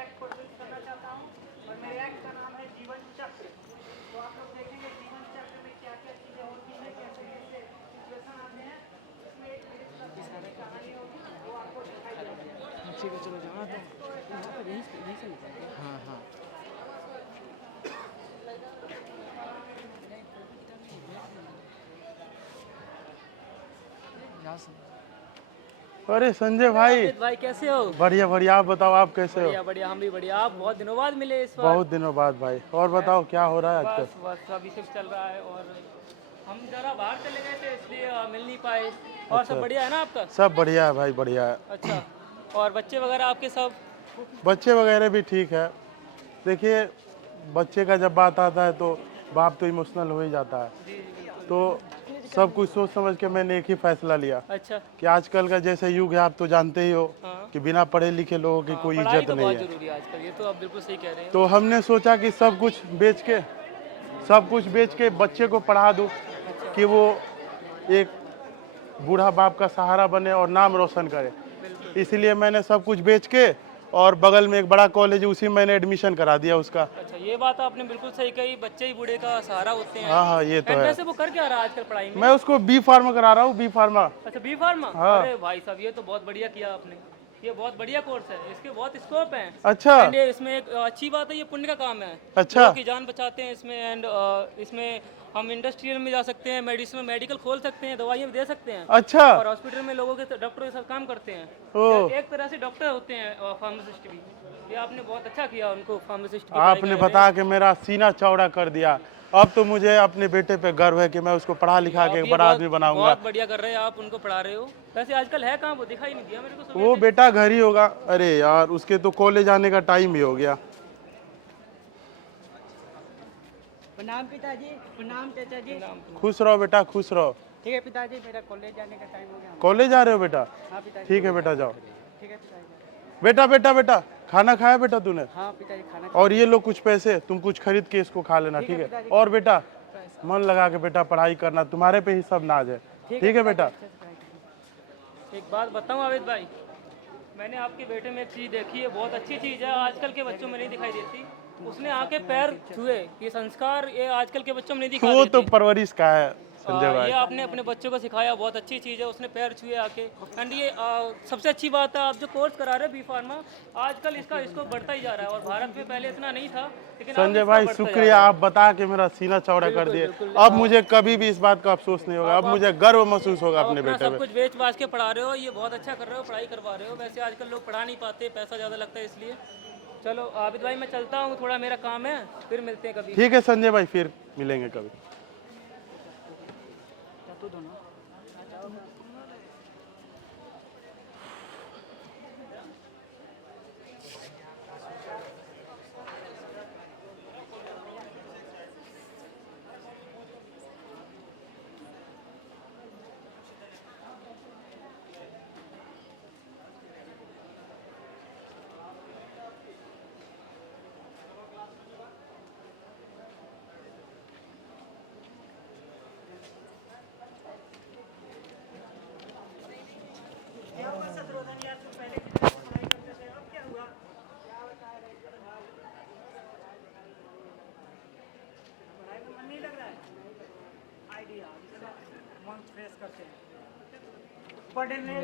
Act produce करना चाहता हूँ और मेरे एक्ट का नाम है जीवन चक्र। तो आप लोग देखेंगे जीवन चक्र में क्या क्या चीज़ें होती हैं, कैसे कैसे सिचुएशन आते हैं। इसमें एक मेरी तरफ से की कहानी होगी वो आपको दिखाई देगी। ठीक है, चलो जाना तो यहाँ पर यहीं से निकलते हैं। हाँ हाँ यहाँ से। अरे संजय भाई, आबिद भाई कैसे हो? बढ़िया बढ़िया। आप बताओ, आप कैसे हो? बढ़िया बढ़िया, हम भी बढ़िया। आप बहुत दिनों बाद मिले इस बार। बहुत दिनों बाद भाई। और बताओ क्या हो रहा है आजकल? बस बस अभी सब चल रहा है और हम जरा बाहर चले गए थे इसलिए मिल नहीं पाए। और अच्छा। सब बढ़िया है ना आपका? सब बढ़िया है भाई, बढ़िया है। अच्छा, और बच्चे वगैरह आपके सब? बच्चे वगैरह भी ठीक है। देखिए, बच्चे का जब बात आता है तो बाप तो इमोशनल हो ही जाता है। जी जी बिल्कुल। तो सब कुछ सोच समझ के मैंने एक ही फैसला लिया अच्छा। कि आजकल का जैसे युग है, आप तो जानते ही हो हाँ। कि बिना पढ़े लिखे लोगों की कोई पढ़ाई इज्जत तो नहीं बहुत है। जरूरी है आजकल, ये तो आप बिल्कुल सही कह रहे हैं। तो हमने सोचा कि सब कुछ बेच के बच्चे को पढ़ा दूं कि वो एक बूढ़ा बाप का सहारा बने और नाम रोशन करे। इसलिए मैंने सब कुछ बेच के, और बगल में एक बड़ा कॉलेज है, उसी में मैंने एडमिशन करा दिया उसका। अच्छा, ये बात आपने बिल्कुल सही कही, बच्चे ही बूढ़े का सहारा होते हैं। हाँ हाँ, ये तो है। वैसे वो कर क्या रहा है आजकल पढ़ाई में? मैं उसको बी फार्मा करा रहा हूँ, बी फार्मा। अच्छा, बी फार्मा। हाँ। अरे भाई साहब, ये तो बहुत बढ़िया किया आपने। ये बहुत बढ़िया कोर्स है, इसके बहुत स्कोप है। अच्छा। एंड ये इसमें एक अच्छी बात है, ये पुण्य का काम है। अच्छा। लोगों की जान बचाते हैं इसमें। एंड इसमें हम इंडस्ट्रियल में जा सकते हैं, मेडिकल खोल सकते हैं, दवाइयाँ भी दे सकते हैं। अच्छा। और हॉस्पिटल में लोगों के डॉक्टर के साथ काम करते हैं। ओह। एक तरह से डॉक्टर होते हैं फार्मासिस्ट भी। ये आपने बहुत अच्छा किया उनको फार्मासिस्ट की आपने बता के मेरा सीना चौड़ा कर दिया। अब तो मुझे अपने बेटे पे गर्व है कि मैं उसको पढ़ा लिखा के एक बड़ा आदमी बनाऊंगा। बहुत बढ़िया कर रहे हैं आप, उनको पढ़ा रहे हो। वैसे आजकल है कहाँ, वो दिखाई नहीं दिया मेरे को सुबह वो से। बेटा घर ही होगा। अरे यार, उसके तो कॉलेज आने का टाइम भी हो गया। प्रणाम पिताजी, प्रणाम चाचा जी। खुश रहो बेटा, खुश रहो। ठीक है पिताजी, मेरा कॉलेज जाने का टाइम हो गया। कॉलेज आ रहे हो बेटा? हाँ पिताजी। ठीक है बेटा, जाओ। ठीक है पिताजी। बेटा बेटा बेटा, खाना खाया बेटा तूने? हाँ पिताजी, खाना। और ये लो कुछ पैसे, तुम कुछ खरीद के इसको खा लेना, ठीक है? और बेटा मन लगा के बेटा पढ़ाई करना, तुम्हारे पे ही सब नाज है। ठीक है बेटा? एक बात बताऊं आबिद भाई, मैंने आपके बेटे में एक चीज़ देखी है, बहुत अच्छी चीज़ है, आजकल के बच्चों में नहीं दिखाई देती। उसने आके पैर छुए, ये संस्कार ये आजकल के बच्चों में नहीं दिखाई वो देते। तो परवरिश का है संजय भाई। ये आपने अपने बच्चों को सिखाया, बहुत अच्छी चीज़ है। उसने पैर छुए आके। एंड ये सबसे अच्छी बात है, आप जो कोर्स करा रहे हैं बी फार्मा, आजकल इसको बढ़ता ही जा रहा है। और भारत में पहले इतना नहीं था, लेकिन अब संजय इसका भाई बढ़ता जा शुक्रिया, रहा है। आप बता के मेरा सीना चौड़ा कर दिए। बिल्कुल। अब मुझे कभी भी इस बात का अफसोस नहीं होगा। अब मुझे गर्व महसूस होगा आप अपने अपना बेटे सब पे। कुछ बेच बाच के पढ़ा रहे हो, ये बहुत अच्छा कर रहे हो, पढ़ाई करवा रहे हो। वैसे आजकल लोग पढ़ा नहीं पाते, पैसा ज़्यादा लगता है इसलिए। चलो आबिद भाई, मैं चलता हूँ, थोड़ा मेरा काम है, फिर मिलते हैं कभी। ठीक है संजय भाई, फिर मिलेंगे कभी। तू दोनों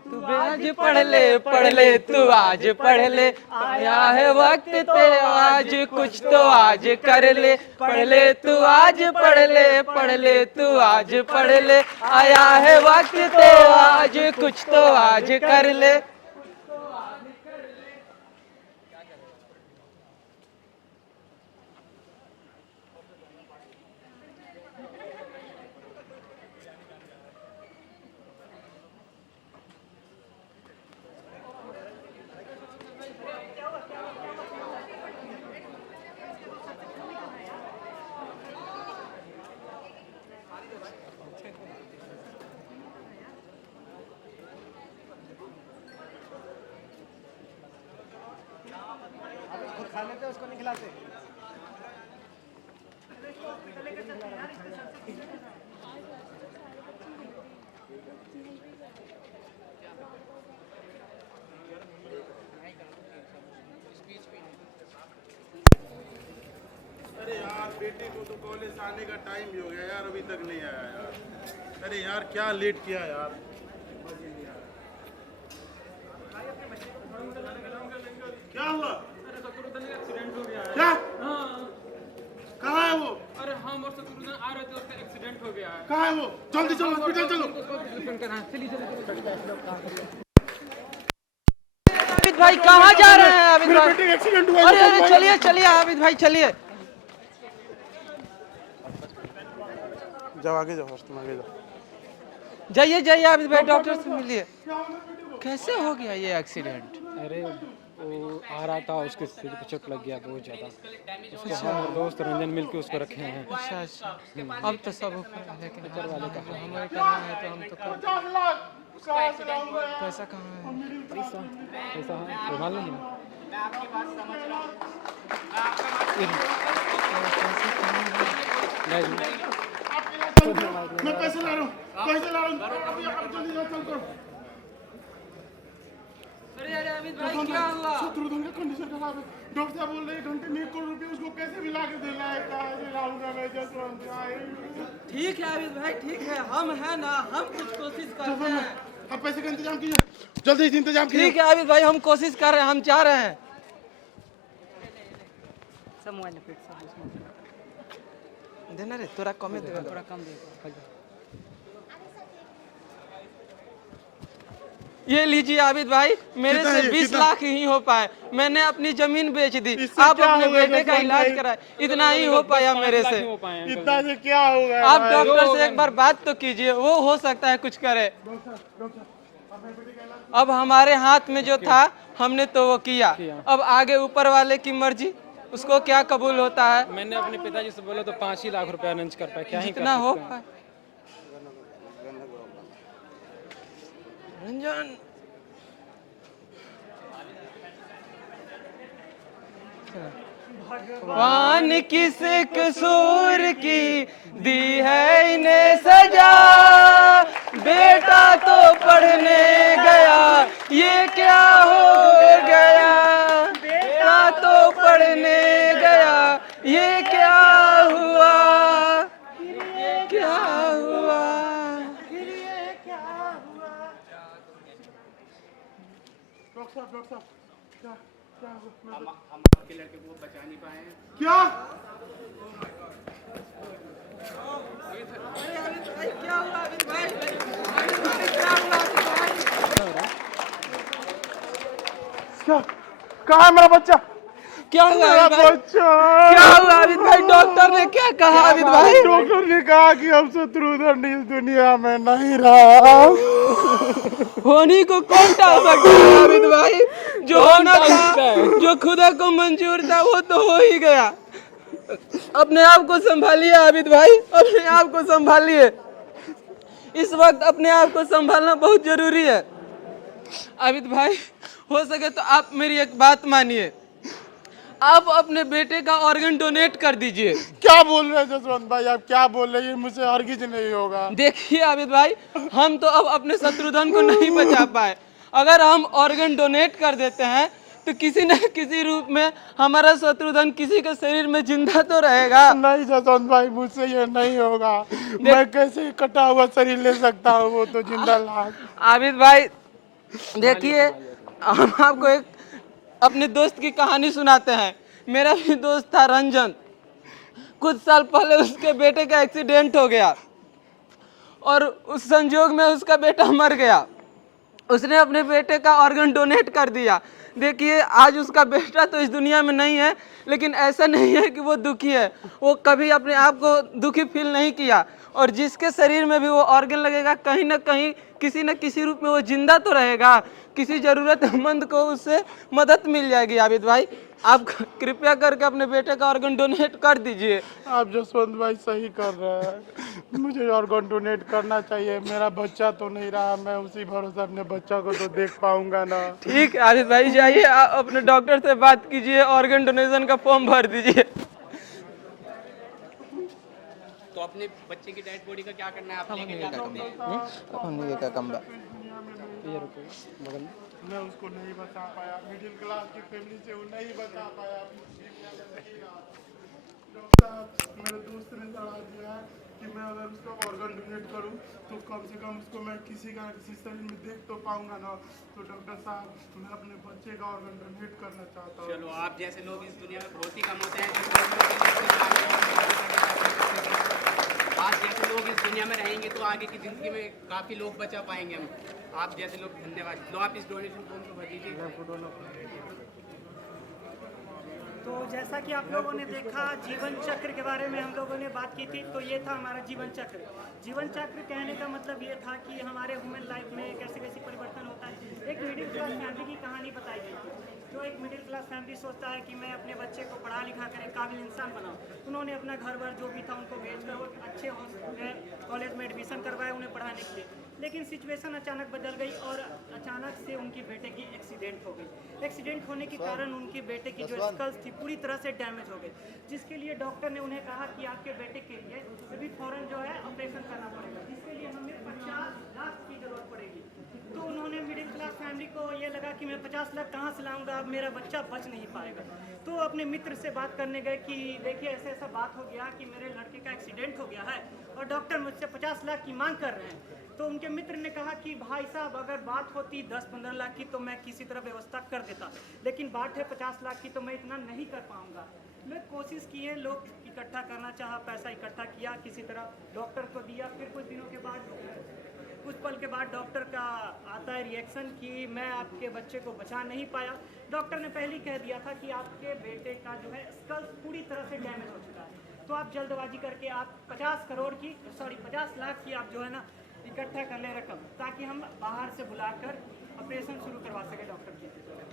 तू आज पढ़ ले तू आज पढ़ ले, आया है वक्त तेरा आज कुछ तो आज कर ले। पढ़ ले तू आज पढ़ ले तू आज पढ़ ले, आया है वक्त तेरा आज कुछ तो आज कर ले। खा लेते उसको नहीं खिलाते। अरे यार बेटे को तो कॉलेज से आने का टाइम भी हो गया यार, अभी तक नहीं आया यार। अरे यार क्या लेट किया यार। क्या हुआ? एक्सीडेंट हो गया है। क्या? हाँ। कहाँ है वो? अरे हम और शत्रुघ्न आ रहे थे, उसका एक्सीडेंट हो गया है। कहाँ है वो? जल्दी चलो हॉस्पिटल चलो। आबिद भाई कहाँ जा रहे हैं? आबिद मेरे भाई बेटे का एक्सीडेंट हुआ है। अरे अरे चलिए चलिए आबिद भाई चलिए। जाओ आगे जाओ, तुम आगे जाओ। जाइए जाइए आबिद भाई, डॉक्टर से मिलिए। कैसे हो गया ये एक्सीडेंट? अरे वो आ रहा था, उसके सिर पे चोट लग गया बहुत ज़्यादा। उसको हम और दोस्त रंजन मिल के उसको रखे हैं। अच्छा अच्छा, अब तो सब ऊपर है, लेकिन ऊपर वाले का है। हमें करना है तो हम तो कर। 50 लाख पैसा कहाँ है? पैसा पैसा है तो मालूम है। ले लो। मैं पैसे ला रहा हूँ, पैसे ला रहा हूँ। अब जल्दी जाओ, चल करो। अरे अरे आबिद भाई क्या हुआ? शत्रुघ्न का कंडीशन खराब है। डॉक्टर साहब बोल रहे हैं घंटे में 1 करोड़ रुपए उसको कैसे भी ला के देना है। कहाँ से लाऊंगा मैं जसवंत? ठीक है आबिद भाई ठीक है, हम है ना, हम कुछ कोशिश करते हैं। आप पैसे का इंतजाम कीजिए, जल्दी से इंतजाम कीजिए। ठीक है आबिद भाई, हम कोशिश कर रहे हैं, हम जा रहे हैं। देना रे तोरा कमे देगा, थोड़ा कम दे। ये लीजिए आबिद भाई, मेरे कितना से है? 20 कितना? लाख ही हो पाए। मैंने अपनी जमीन बेच दी, इससे आप क्या अपने होगा बेटे का जसवंत इलाज भाई? कराए, इतना ही हो पाया मेरे से। हो पाए हैं। इतना से क्या होगा? आप डॉक्टर से एक बार बात तो कीजिए, वो हो सकता है कुछ करे। अब हमारे हाथ में जो था हमने तो वो किया, अब आगे ऊपर वाले की मर्जी, उसको क्या कबूल होता है। मैंने अपने पिताजी से बोला तो 5 ही लाख रुपए अरेंज कर पाए, क्या ही कर जितना हो सकते हैं। पाए। रंजन भगवान किस कसूर की दी है इन्हें सजा, बेटा तो पढ़ने गया ये क्या हो गया, बेटा तो पढ़ने गया ये क्या हुआ, क्या हुआ। डॉक्टर साहब क्या क्या हुआ? हम आपके लड़के को बचा नहीं पाए हैं। क्या? क्या हुआ आबिद भाई? आबिद भाई क्या हुआ आबिद भाई? क्या? कहाँ है मेरा बच्चा? क्या हुआ मेरा आबिद भाई? बच्चा क्या हुआ आबिद भाई? डॉक्टर ने क्या कहा आबिद भाई? डॉक्टर ने कहा कि अब शत्रुघ्न इस दुनिया में नहीं रहा। होनी को कौन टाल सकता है आबिद भाई? जो होना था, जो खुदा को मंजूर था वो तो हो ही गया। अपने आप को संभालिए आबिद भाई, अपने आप को संभालिए। इस वक्त अपने आप को संभालना बहुत जरूरी है। आबिद भाई हो सके तो आप मेरी एक बात मानिए, आप अपने बेटे का ऑर्गन डोनेट कर दीजिए। क्या बोल रहे हैं जसवंत भाई, आप क्या बोल रहे हैं? मुझे हरगिज नहीं होगा। देखिए आबिद भाई, हम तो अब अपने शत्रुघ्न को नहीं बचा पाए। अगर हम ऑर्गन डोनेट कर देते हैं तो किसी न किसी रूप में हमारा शत्रुघ्न किसी के शरीर में जिंदा तो रहेगा। नहीं जसवंत भाई, मुझसे ये नहीं होगा। मैं कैसे कटा हुआ शरीर ले सकता हूँ? वो तो जिंदा लाश। आबिद भाई देखिए, हम आपको एक अपने दोस्त की कहानी सुनाते हैं। मेरा भी दोस्त था रंजन, कुछ साल पहले उसके बेटे का एक्सीडेंट हो गया और उस संजोग में उसका बेटा मर गया। उसने अपने बेटे का ऑर्गन डोनेट कर दिया। देखिए आज उसका बेटा तो इस दुनिया में नहीं है, लेकिन ऐसा नहीं है कि वो दुखी है। वो कभी अपने आप को दुखी फील नहीं किया, और जिसके शरीर में भी वो ऑर्गन लगेगा कहीं ना कहीं किसी न किसी रूप में वो जिंदा तो रहेगा। किसी जरूरतमंद को उससे मदद मिल जाएगी। आबिद भाई आप कृपया करके अपने बेटे का ऑर्गन डोनेट कर दीजिए। आप जसवंत भाई सही कर रहे हैं, मुझे ऑर्गन डोनेट करना चाहिए। मेरा बच्चा तो नहीं रहा, मैं उसी भरोसे अपने बच्चा को तो देख पाऊंगा ना। ठीक है आबिद भाई, जाइए आप अपने डॉक्टर से बात कीजिए, ऑर्गन डोनेशन का फॉर्म भर दीजिए। तो अपने बच्चे की डेड बॉडी का क्या करना है? आप लेके क्या करोगे? ये रुको बगल में। मैं उसको नहीं बचा पाया, मिडिल क्लास की फैमिली से वो नहीं बचा पाया। साहब मेरे दोस्त ने सलाह दिया है कि मैं अगर उसका ऑर्गन डोनेट करूं तो कम से कम उसको मैं किसी का किसी शरीर में देख तो पाऊंगा ना। तो डॉक्टर साहब मैं अपने बच्चे का ऑर्गन डोनेट करना चाहता हूं। चलो, आप जैसे लोग इस दुनिया में बहुत ही कम होते हैं जो आप जैसे लोग इस दुनिया में रहेंगे तो आगे की ज़िंदगी में काफ़ी लोग बचा पाएंगे हम। आप जैसे लोग, धन्यवाद। लो आप इस डोनेशन फॉर्म को भर दीजिए। तो जैसा कि आप लोगों ने देखा, जीवन चक्र के बारे में हम लोगों ने बात की थी। तो ये था हमारा जीवन चक्र। जीवन चक्र कहने का मतलब ये था कि हमारे ह्यूमन लाइफ में कैसे कैसे परिवर्तन होता है। एक मिडिल क्लास फैमिली की कहानी बताई गई थी। जो एक मिडिल क्लास फैमिली सोचता है कि मैं अपने बच्चे को पढ़ा लिखा कर एक काबिल इंसान बनाऊं। उन्होंने अपना घर बार जो भी था उनको बेचकर और अच्छे कॉलेज में एडमिशन करवाया उन्हें पढ़ाने के लिए। लेकिन सिचुएशन अचानक बदल गई और अचानक से उनकी बेटे की एक्सीडेंट हो गई। एक्सीडेंट होने के कारण उनके बेटे की जो स्कल्स थी पूरी तरह से डैमेज हो गई, जिसके लिए डॉक्टर ने उन्हें कहा कि आपके बेटे के लिए अभी फौरन जो है ऑपरेशन करना पड़ेगा, जिसके लिए हमें 50 लाख की जरूरत पड़ेगी। तो उन्होंने मिडिल क्लास फैमिली को ये लगा कि मैं 50 लाख कहाँ से लाऊंगा, अब मेरा बच्चा बच नहीं पाएगा। तो अपने मित्र से बात करने गए कि देखिए ऐसा ऐसा बात हो गया कि मेरे लड़के का एक्सीडेंट हो गया है और डॉक्टर मुझसे 50 लाख की मांग कर रहे हैं। तो उनके मित्र ने कहा कि भाई साहब, अगर बात होती 10-15 लाख की तो मैं किसी तरह व्यवस्था कर देता, लेकिन बात है 50 लाख की तो मैं इतना नहीं कर पाऊंगा। मैं कोशिश किए, लोग इकट्ठा करना चाहा, पैसा इकट्ठा किया, किसी तरह डॉक्टर को दिया। फिर कुछ दिनों के बाद, कुछ पल के बाद डॉक्टर का आता है रिएक्शन कि मैं आपके बच्चे को बचा नहीं पाया। डॉक्टर ने पहले ही कह दिया था कि आपके बेटे का जो है स्कल पूरी तरह से डैमेज हो चुका है। तो आप जल्दबाजी करके आप 50 लाख की आप जो है ना इकट्ठा कर ले रकम, ताकि हम बाहर से बुलाकर ऑपरेशन शुरू करवा सके डॉक्टर की।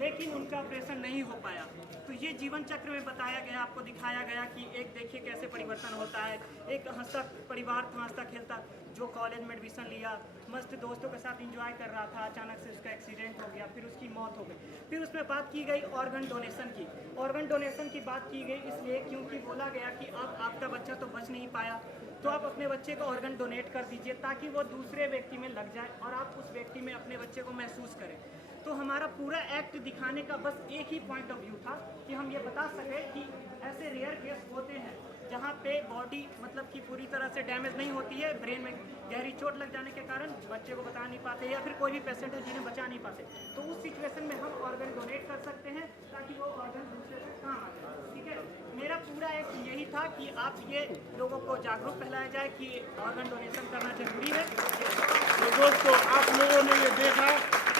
लेकिन उनका ऑपरेशन नहीं हो पाया। तो ये जीवन चक्र में बताया गया, आपको दिखाया गया कि एक देखिए कैसे परिवर्तन होता है। एक हंसता परिवार था, हंसता खेलता, जो कॉलेज में एडमिशन लिया, मस्त दोस्तों के साथ एंजॉय कर रहा था, अचानक से उसका एक्सीडेंट हो गया, फिर उसकी मौत हो गई। फिर उसमें बात की गई ऑर्गन डोनेशन की। ऑर्गन डोनेशन की बात की गई इसलिए क्योंकि बोला गया कि अब आपका बच्चा तो बच नहीं पाया, तो आप अपने बच्चे को ऑर्गन डोनेट कर दीजिए ताकि वो दूसरे व्यक्ति में लग जाए और आप उस व्यक्ति में अपने बच्चे को महसूस करें। तो हमारा पूरा एक्ट दिखाने का बस एक ही पॉइंट ऑफ व्यू था कि हम ये बता सके कि ऐसे रेयर केस होते हैं जहाँ पे बॉडी मतलब कि पूरी तरह से डैमेज नहीं होती है, ब्रेन में गहरी चोट लग जाने के कारण बच्चे को बता नहीं पाते, या फिर कोई भी पेशेंट है जिन्हें बचा नहीं पाते। तो उस सिचुएशन में हम ऑर्गन डोनेट कर सकते हैं ताकि वो ऑर्गन दूसरे से काम आ जाए। ठीक है, मेरा पूरा एक यही था कि आप ये लोगों को जागरूक फैलाया जाए कि ऑर्गन डोनेशन करना जरूरी है। तो दोस्तों, आप लोगों ने ये देखा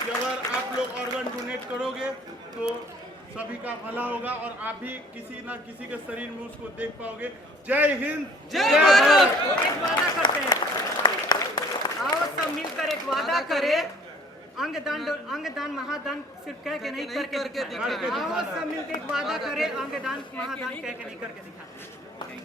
कि अगर आप लोग ऑर्गन डोनेट करोगे तो सभी का भला होगा और आप भी किसी ना किसी के शरीर में उसको देख पाओगे। जय हिंद, जय भारत। एक वादा करते हैं, आओ सब मिलकर एक वादा करें, अंगदान महादान सिर्फ कह के नहीं करके दिखाएं। आओ सब मिलकर एक वादा करें, अंगदान महादान कह के नहीं करके दिखाएं।